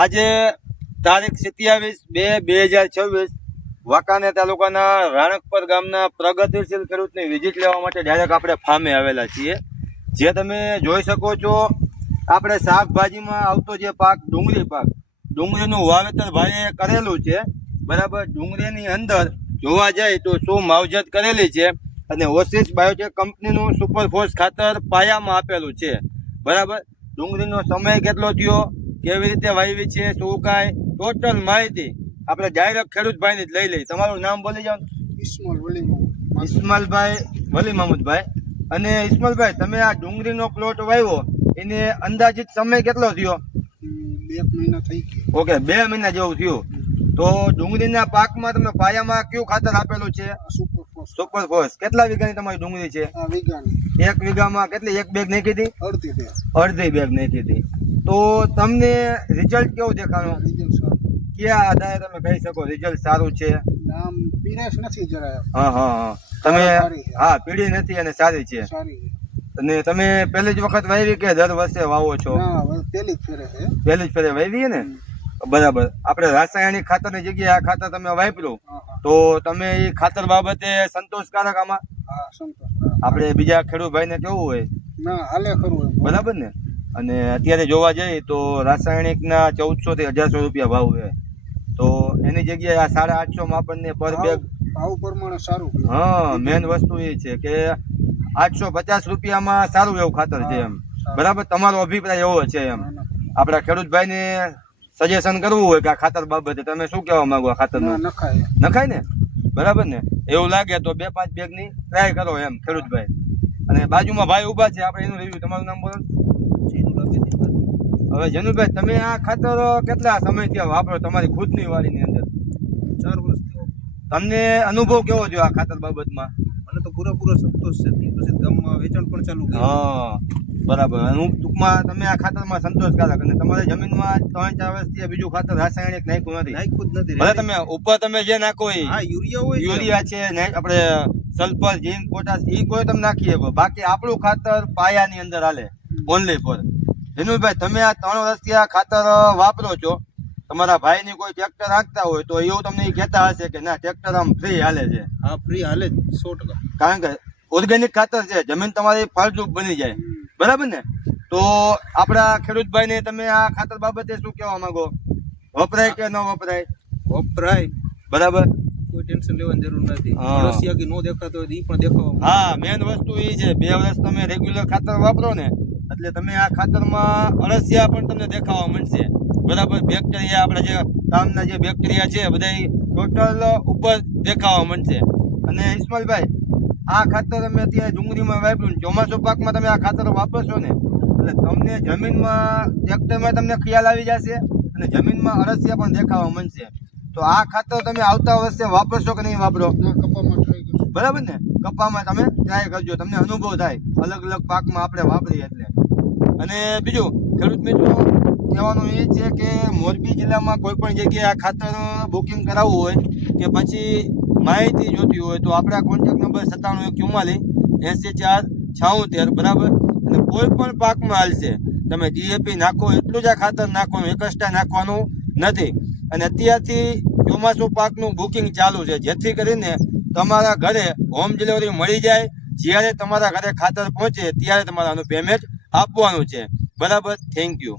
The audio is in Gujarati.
આજે તારીખ 27/2/2026 વાંકાનેર તાલુકાના રાણકપર ગામના પ્રગતિશીલ ખેડૂતની વિઝિટ લેવા માટે ડાયરેક્ટ આપણે ફાર્મે આવેલા છીએ. જે તમે જોઈ શકો છો, આપણે શાકભાજીમાં આવતો જે પાક ડુંગળી પાક, ડુંગળીનું વાવેતર ભાઈએ કરેલું છે. બરાબર, ડુંગળીની અંદર જોવા જાય તો શું માવજત કરેલી છે અને ઓસિસ બાયોટેક કંપનીનું સુપરફોસ ખાતર પાયામાં આપેલું છે. બરાબર, ડુંગળીનો સમય કેટલો થયો, કેવી રીતે વાવી છે, શું કાંઈ ટોટલ માહિતી આપણે ડાયરેક્ટ ખેડૂત ભાઈને જ લઈ લઈએ. તમારું નામ બોલી જાઓ. ઇસ્માલભાઈ વલી મામુદભાઈ. અને ઇસ્માલભાઈ, તમે આ ડુંગળીનો પ્લોટ વાવ્યો એને અંદાજિત સમય કેટલો થયો? 2 મહિના થઈ ગયા. ઓકે, 2 મહિના જેવું થયું. તો ડુંગળીના પાકમાં તમે પાયામાં કયું ખાતર આપેલું છે? સુપરફોસ. કેટલા વીઘાની તમારી ડુંગળી છે? 1 વીઘાની. 1 વીઘામાં કેટલી એક બેગ નાખી હતી? અડધી બેગ. અડધી બેગ નાખી હતી. તો તમને રિઝલ્ટ કેવું દેખાણું? રિઝલ્ટ સારું. કયા આધારે તમે કહી શકો રિઝલ્ટ સારું છે? નામ પીરેશ નથી જરાય. હા, તમે હા પીળી નથી અને સારી છે. સારી છે. અને તમે પહેલી જ વખત વાવી કે દર વર્ષે વાવો છો? ના, પહેલી જ ફેરે છે. પહેલી જ ફેરે વાવી ને? બરાબર. આપણે રાસાયણિક ખાતરની જગ્યાએ આ ખાતર તમે વાપર્યું તો તમે એ ખાતર બાબતે સંતોષકારક આમાં? હા, સંતોષ. આપણે બીજા ખેડૂત ભાઈને કેવું હોય? ના, હાલે ખરું. બરાબર ને? અને અત્યારે જોવા જઈએ તો રાસાયણિકના 1400 થી 1800 રૂપિયા ભાવ છે. તો એની જગ્યાએ આ 850 માં આપણને પર બેગ ભાવ પ્રમાણે સારું. હા, મેન વસ્તુ એ છે કે 850 રૂપિયામાં સારું એવું ખાતર છે એમ. બરાબર, તમારો અભિપ્રાય એવો છે એમ. આપણા ખેડૂત ભાઈને સજેશન કરવું હોય કે આ ખાતર બાબતે તમે શું કહેવા માંગો? આ ખાતર નખાય ને? બરાબર ને? એવું લાગે તો 2-5 બેગની ટ્રાય કરો એમ ખેડૂતભાઈ. અને બાજુમાં ભાઈ ઉભા છે, આપણે એનું રિવ્યુ. તમારું નામ બોલો. હવે જનુભાઈ, તમે આ ખાતર કેટલા સમયથી વાપરો તમારી ખુદની વાડીની અંદર? 4 વર્ષથી. તમને અનુભવ કેવો થયો આ ખાતર બાબતમાં? મને તો પૂરો સંતોષ છે. પછી ગામમાં વેચાણ પણ ચાલુ કર્યું. હા, બરાબર. ટૂંકમાં તમે આ ખાતરમાં સંતોષકારક. અને તમારી જમીનમાં 3-4 વર્ષથી બીજું ખાતર રાસાયણિક નાખ્યું નથી? નાખ્યું જ નથી. ભલે તમે ઉપર તમે જે નાખો એ યુરિયા છે ને, આપણે સલ્ફર, ઝીંક, પોટાશ એ કોઈ તમે નાખી શકો. બાકી આપણું ખાતર પાયાની અંદર હાલે ઓનલી ફોર. વિનુભાઈ, તમે આ 3 વર્ષથી આ ખાતર વાપરો છો, તમારા ભાઈની કોઈ ટ્રેક્ટર હાંકતા હોય તો એવું તમને કહેતા હશે કે ના ટ્રેક્ટર આમ ફ્રી હાલે છે? હા, ફ્રી હાલે જ 100%. કારણ કે ઓર્ગેનિક ખાતર છે, જમીન તમારી ફળદ્રુપ બની જાય. બરાબર ને? તો આપણા ખેડૂત ભાઈને તમે આ ખાતર બાબતે શું કહેવા માંગો? વપરાય કે ન વપરાય? વપરાય. બરાબર, કોઈ ટેન્શન લેવાની જરૂર નથી. અળસિયા કે નો દેખાતો હોય ઈ પણ દેખાવા. હા, મેન વસ્તુ એ છે 2 વર્ષ તમે રેગ્યુલર ખાતર વાપરો ને એટલે તમે આ ખાતરમાં અળસિયા પણ તમને દેખાવા મળશે. બરાબર, બેક્ટેરિયા આપણા જે કામના જે બેક્ટેરિયા છે બધા ટોટલ ઉપર દેખાવા મળશે. અને ઇસ્માલભાઈ, આ ખાતર તમે અત્યારે ડુંગળીમાં વાપર્યું, ચોમાસું પાકમાં તમે આ ખાતર વાપરશો ને એટલે તમને જમીનમાં ટ્રેક્ટરમાં તમને ખ્યાલ આવી જશે અને જમીનમાં અળસિયા પણ દેખાવા મળશે. તો આ ખાતર તમે આવતા વર્ષે વાપરશો કે નહીં વાપરો? કપામાં ટ્રાય કરજો. બરાબર ને? કપામાં તમે ટ્રાય કરજો, તમને અનુભવ થાય અલગ અલગ પાકમાં આપણે વાપરીએ એટલે. અને બીજું ખેડૂત મિત્રો કહેવાનું એ છે કે મોરબી જિલ્લામાં કોઈ પણ જગ્યાએ આ ખાતર બુકિંગ કરાવવું હોય કે પછી માહિતી જોતી હોય તો આપણા કોન્ટેક્ટ નંબર 9714804676. બરાબર. અને કોઈ પણ પાકમાં હાલશે. તમે ડીએપી નાખો એટલું જ આ ખાતર નાખવાનું, એકસ્ટ્રા નાખવાનું નથી. અને અત્યારથી ચોમાસું પાકનું બુકિંગ ચાલુ છે, જેથી કરીને તમારા ઘરે હોમ ડિલિવરી મળી જાય. જ્યારે તમારા ઘરે ખાતર પહોંચે ત્યારે તમારે આનું પેમેન્ટ આપવાનું છે. બરાબર, થેન્ક યુ.